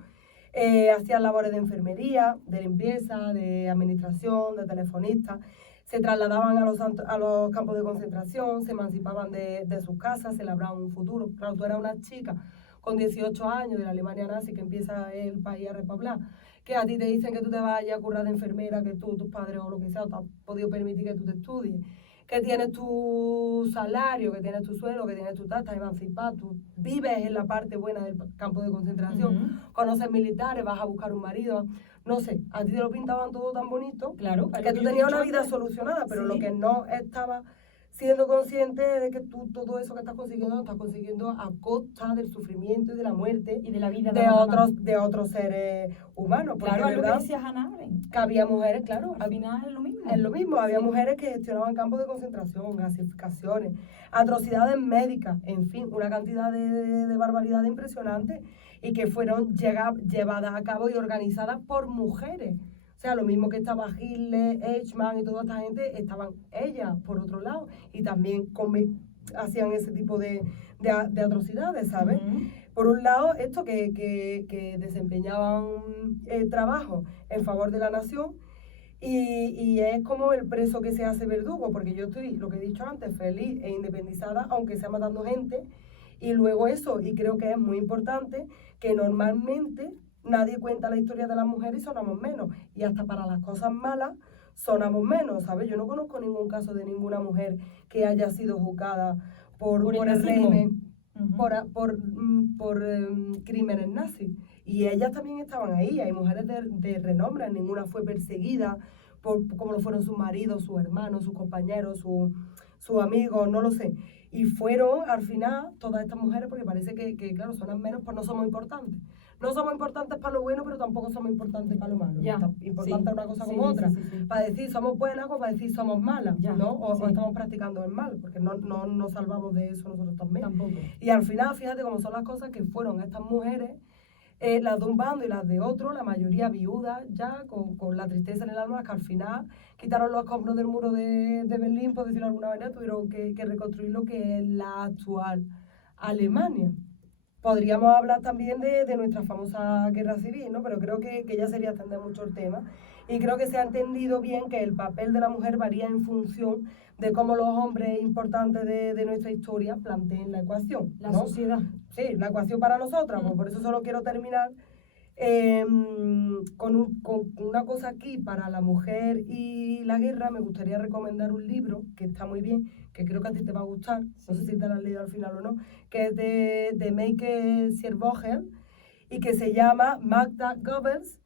Hacían labores de enfermería, de limpieza, de administración, de telefonista, se trasladaban a los campos de concentración, se emancipaban de sus casas, se labraban un futuro. Claro, tú eras una chica con 18 años de la Alemania nazi que empieza el país a repoblar, que a ti te dicen que tú te vayas a currar de enfermera, que tú, tus padres o lo que sea, te han podido permitir que tú te estudies, que tienes tu salario, que tienes tu sueldo, que tienes tu tasa emancipada, tú vives en la parte buena del campo de concentración, conoces militares, vas a buscar un marido, no sé, a ti te lo pintaban todo tan bonito, Claro, que tú tenías una vida solucionada, pero lo que no estaba siendo consciente de que tú todo eso que estás consiguiendo lo estás consiguiendo a costa del sufrimiento y de la muerte y de la vida de otros seres humanos. Porque claro, es lo que verdad decía Hannah Arendt. que había mujeres, claro, Al final es lo mismo. es lo mismo, había mujeres que gestionaban campos de concentración, gasificaciones, atrocidades médicas, en fin, una cantidad de barbaridades impresionantes y que fueron llevadas a cabo y organizadas por mujeres. O sea, lo mismo que estaba Hitler, Eichmann y toda esta gente, estaban ellas por otro lado y también hacían ese tipo de atrocidades, ¿sabes? Por un lado, esto que desempeñaban trabajo en favor de la nación y es como el preso que se hace verdugo, porque yo estoy, lo que he dicho antes, feliz e independizada, aunque sea matando gente, y luego eso, y creo que es muy importante, que normalmente nadie cuenta la historia de las mujeres y sonamos menos, y hasta para las cosas malas sonamos menos, ¿sabes? Yo no conozco ningún caso de ninguna mujer que haya sido juzgada por el régimen, por crímenes nazis. Y ellas también estaban ahí, hay mujeres de renombre, ninguna fue perseguida como lo fueron sus maridos, sus hermanos, sus compañeros, sus amigos, no lo sé. Y fueron al final todas estas mujeres, porque parece que claro, suenan menos, pues no somos importantes. No somos importantes para lo bueno, pero tampoco tampoco somos importantes para lo malo. Ya, Tan importante sí, una cosa sí, como otra. sí, sí, sí. Para decir somos buenas o para decir somos malas, Ya, ¿no? O sí. estamos practicando el mal, porque no nos salvamos de eso nosotros también. Tampoco. Y al final, fíjate cómo son las cosas que fueron estas mujeres, las de un bando y las de otro, la mayoría viudas ya, con la tristeza en el alma, que al final quitaron los escombros del muro de Berlín, por decirlo de alguna manera, tuvieron que reconstruir lo que es la actual Alemania. Podríamos hablar también de nuestra famosa guerra civil, ¿no? Pero creo que ya sería extender mucho el tema. Y creo que se ha entendido bien que el papel de la mujer varía en función de cómo los hombres importantes de nuestra historia planteen la ecuación, La ¿no? sociedad. Sí, la ecuación para nosotras, pues por eso solo quiero terminar con una cosa aquí para la mujer y la guerra. Me gustaría recomendar un libro que está muy bien, que creo que a ti te va a gustar, no sé si te lo has leído al final o no, que es de Meike Siervogel y que se llama Magda Goebbels,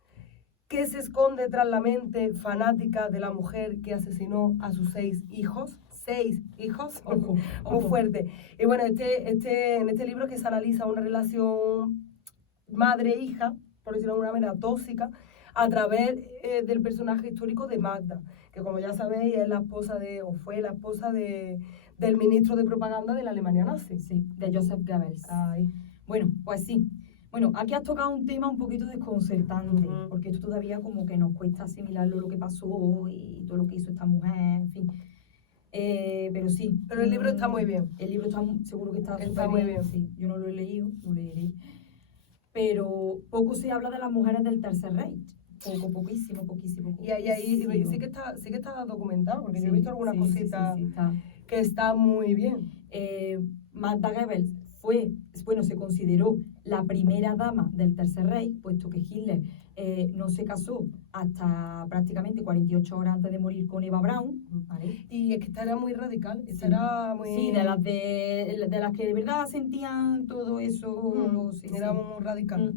que se esconde tras la mente fanática de la mujer que asesinó a sus 6 hijos. 6 hijos, Ojo, muy ojo. fuerte. Y bueno, en este libro que se analiza una relación madre-hija, por decirlo de alguna manera, tóxica, a través del personaje histórico de Magda, que como ya sabéis es la esposa fue la esposa del ministro de propaganda de la Alemania nazi. Sí, de Joseph Goebbels. Ay. Bueno, pues sí. Bueno, aquí has tocado un tema un poquito desconcertante, Ujú. porque esto todavía como que nos cuesta asimilarlo lo que pasó y todo lo que hizo esta mujer, en fin. Pero sí. Pero el libro está muy bien. El libro está seguro que está Está súper muy bien. bien. Sí, yo no lo he leído, lo leeré. Pero poco se habla de las mujeres del Tercer Reich. Poquísimo. Y ahí poquísimo. sí que está documentado, porque yo he Sí, visto algunas sí, cositas sí, está. que están muy bien. Magda Goebbels se consideró la primera dama del Tercer Reich, puesto que Hitler no se casó hasta prácticamente 48 horas antes de morir con Eva Braun, ¿vale? Y es que esta era muy radical, esta Sí. era muy... Sí, de las que de verdad sentían todo eso. Sí, era sí. muy radical.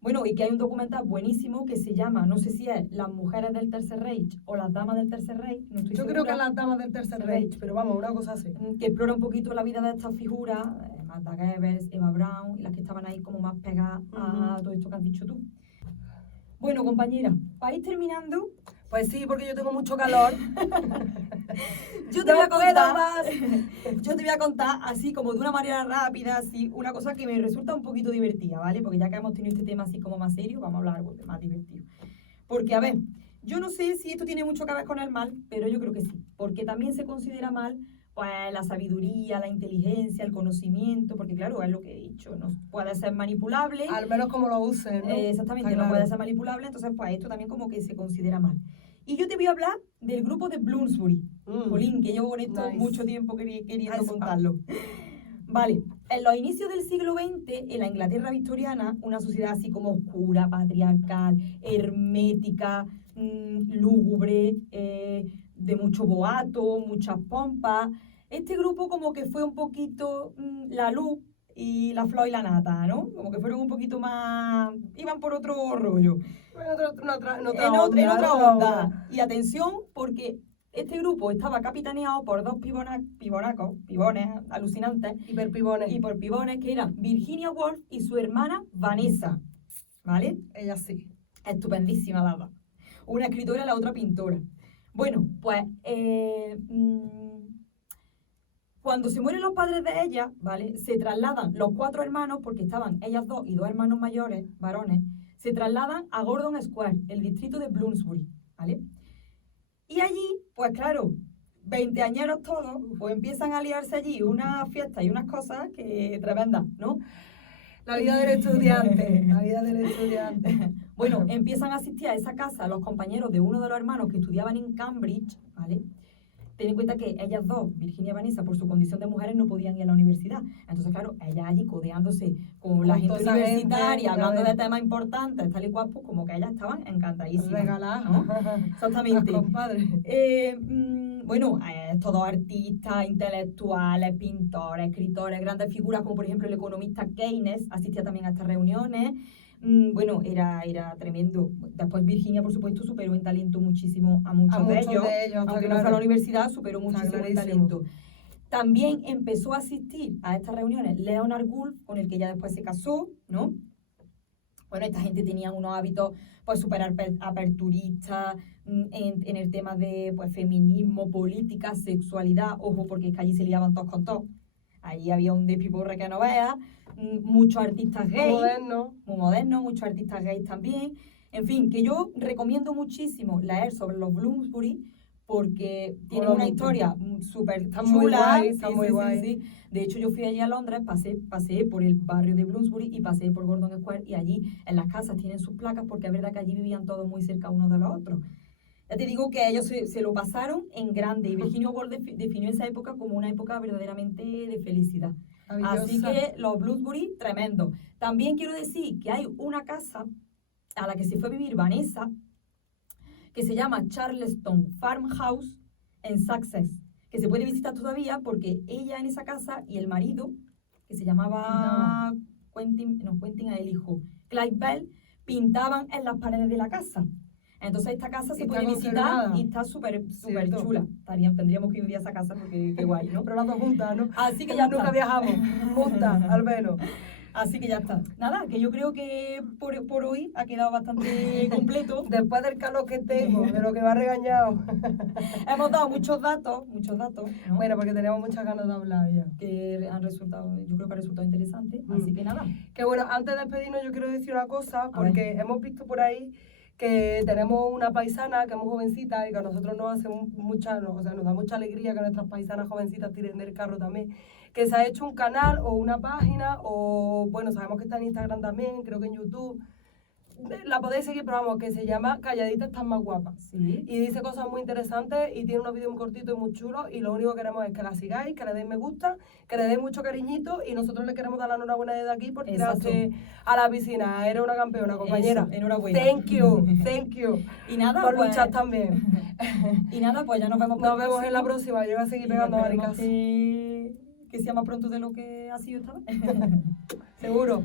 Bueno, y que hay un documental buenísimo que se llama, no sé si es Las mujeres del Tercer Reich o Las damas del Tercer Reich, no estoy Yo segura, creo que las damas del Tercer Reich, pero vamos, una cosa así. que explora un poquito la vida de estas figuras, Magda Goebbels, Eva Braun, y las que estaban ahí como más pegadas a todo esto que has dicho tú. Bueno, compañera, para ir terminando, Pues sí, porque yo tengo mucho calor. yo te No voy a puedo contar, más. yo te voy a contar así como de una manera rápida, así, una cosa que me resulta un poquito divertida, ¿vale? Porque ya que hemos tenido este tema así como más serio, vamos a hablar algo de más divertido. Porque, a ver, yo no sé si esto tiene mucho que ver con el mal, pero yo creo que sí, porque también se considera mal pues la sabiduría, la inteligencia, el conocimiento, porque claro, es lo que he dicho, no puede ser manipulable. Al menos como lo usen, ¿no? Exactamente, Está no claro. puede ser manipulable, entonces pues esto también como que se considera mal. Y yo te voy a hablar del grupo de Bloomsbury. Jolín, que llevo con esto Nice. mucho tiempo queriendo Nice. contarlo. Vale, en los inicios del siglo XX, en la Inglaterra victoriana, una sociedad así como oscura, patriarcal, hermética, lúgubre, de mucho boato, muchas pompas. Este grupo como que fue un poquito la luz y la flor y la nata, ¿no? Como que fueron un poquito más... iban por otro rollo. En En otra onda. Y atención, porque este grupo estaba capitaneado por dos pibones alucinantes, Hiperpibones. y por pibones que eran Virginia Woolf y su hermana Vanessa, ¿vale? Ella sí. Estupendísima la dos. Una escritora y la otra pintora. Bueno, pues cuando se mueren los padres de ella, ¿vale? Se trasladan los 4 hermanos, porque estaban ellas 2 y 2 hermanos mayores, varones, se trasladan a Gordon Square, el distrito de Bloomsbury, ¿vale? Y allí, pues claro, 20añeros todos, pues empiezan a liarse allí unas fiestas y unas cosas que tremendas, ¿no? La vida del estudiante. La vida del estudiante. Bueno, empiezan a asistir a esa casa los compañeros de uno de los hermanos que estudiaban en Cambridge, ¿vale? Ten en cuenta que ellas dos, Virginia y Vanessa, por su condición de mujeres, no podían ir a la universidad. Entonces, claro, ellas allí codeándose con la gente toda esa gente, universitaria, ya hablando ves. de temas importantes, tal y cual, pues como que ellas estaban encantadísimas. Regalada. ¿no? Exactamente. Compadre. Bueno, todos artistas, intelectuales, pintores, escritores, grandes figuras, como por ejemplo el economista Keynes, asistía también a estas reuniones. Bueno, era tremendo. Después Virginia, por supuesto, superó en talento muchísimo a muchos de ellos. está Aunque no fue a la claro. universidad, superó Está muchísimo en clarísimo. talento. También empezó a asistir a estas reuniones Leonard Woolf, con el que ya después se casó, ¿no? Bueno, esta gente tenía unos hábitos pues súper aperturistas en el tema de pues feminismo, política, sexualidad. Ojo, porque es que allí se liaban todos con todos. Allí había un despiporre que no veas, muchos artistas gays. Moderno. Muy modernos, muchos artistas gays también. En fin, que yo recomiendo muchísimo leer sobre los Bloomsbury porque tiene Mola una mucho. historia súper Está chula. muy guay, está Sí, muy sí, guay. sí. De hecho, yo fui allí a Londres, pasé por el barrio de Bloomsbury y pasé por Gordon Square y allí en las casas tienen sus placas porque es verdad que allí vivían todos muy cerca unos de los otros. Ya te digo que ellos se lo pasaron en grande y Virginia Woolf definió esa época como una época verdaderamente de felicidad. Así Maravillosa. que los Bloomsbury, tremendo. También quiero decir que hay una casa a la que se fue a vivir Vanessa, que se llama Charleston Farmhouse en Sussex, que se puede visitar todavía porque ella en esa casa y el marido, que se llamaba Quentin es el hijo, Clive Bell, pintaban en las paredes de la casa. Entonces esta casa se Y puede está visitar conservada. y está súper Cierto. chula. Tendríamos que ir un día a esa casa porque qué guay, ¿no? Pero las dos juntas, ¿no? Así que ya Nunca está. viajamos juntas, al menos. Así que ya está. Nada, que yo creo que por hoy ha quedado bastante completo. Después del calor que tengo, de lo que me ha regañado. Hemos dado muchos datos, ¿no? Bueno, porque teníamos muchas ganas de hablar ya. Que han resultado, yo creo que ha resultado interesante. Mm. Así que nada. Que bueno, antes de despedirnos yo quiero decir una cosa, A porque hemos visto por ahí que tenemos una paisana que es muy jovencita y que a nosotros nos hace o sea, nos da mucha alegría que nuestras paisanas jovencitas tiren del carro también, que se ha hecho un canal o una página, o bueno, sabemos que está en Instagram también, creo que en YouTube, la podéis seguir, pero vamos, que se llama Calladita Estás Más Guapa. Sí. Y dice cosas muy interesantes y tiene unos vídeos muy cortitos y muy chulos, y lo único que queremos es que la sigáis, que le deis me gusta, que le deis mucho cariñito, y nosotros le queremos dar la enhorabuena desde aquí por Exacto. tirarte a la piscina. Eres una campeona, compañera. Eso, enhorabuena. Thank you Y nada, por pues, luchar también. Y nada, pues ya nos vemos. Nos vemos en la próxima. Yo voy a seguir pegando esperemos maricas. que sea más pronto de lo que ha sido esta vez. Seguro.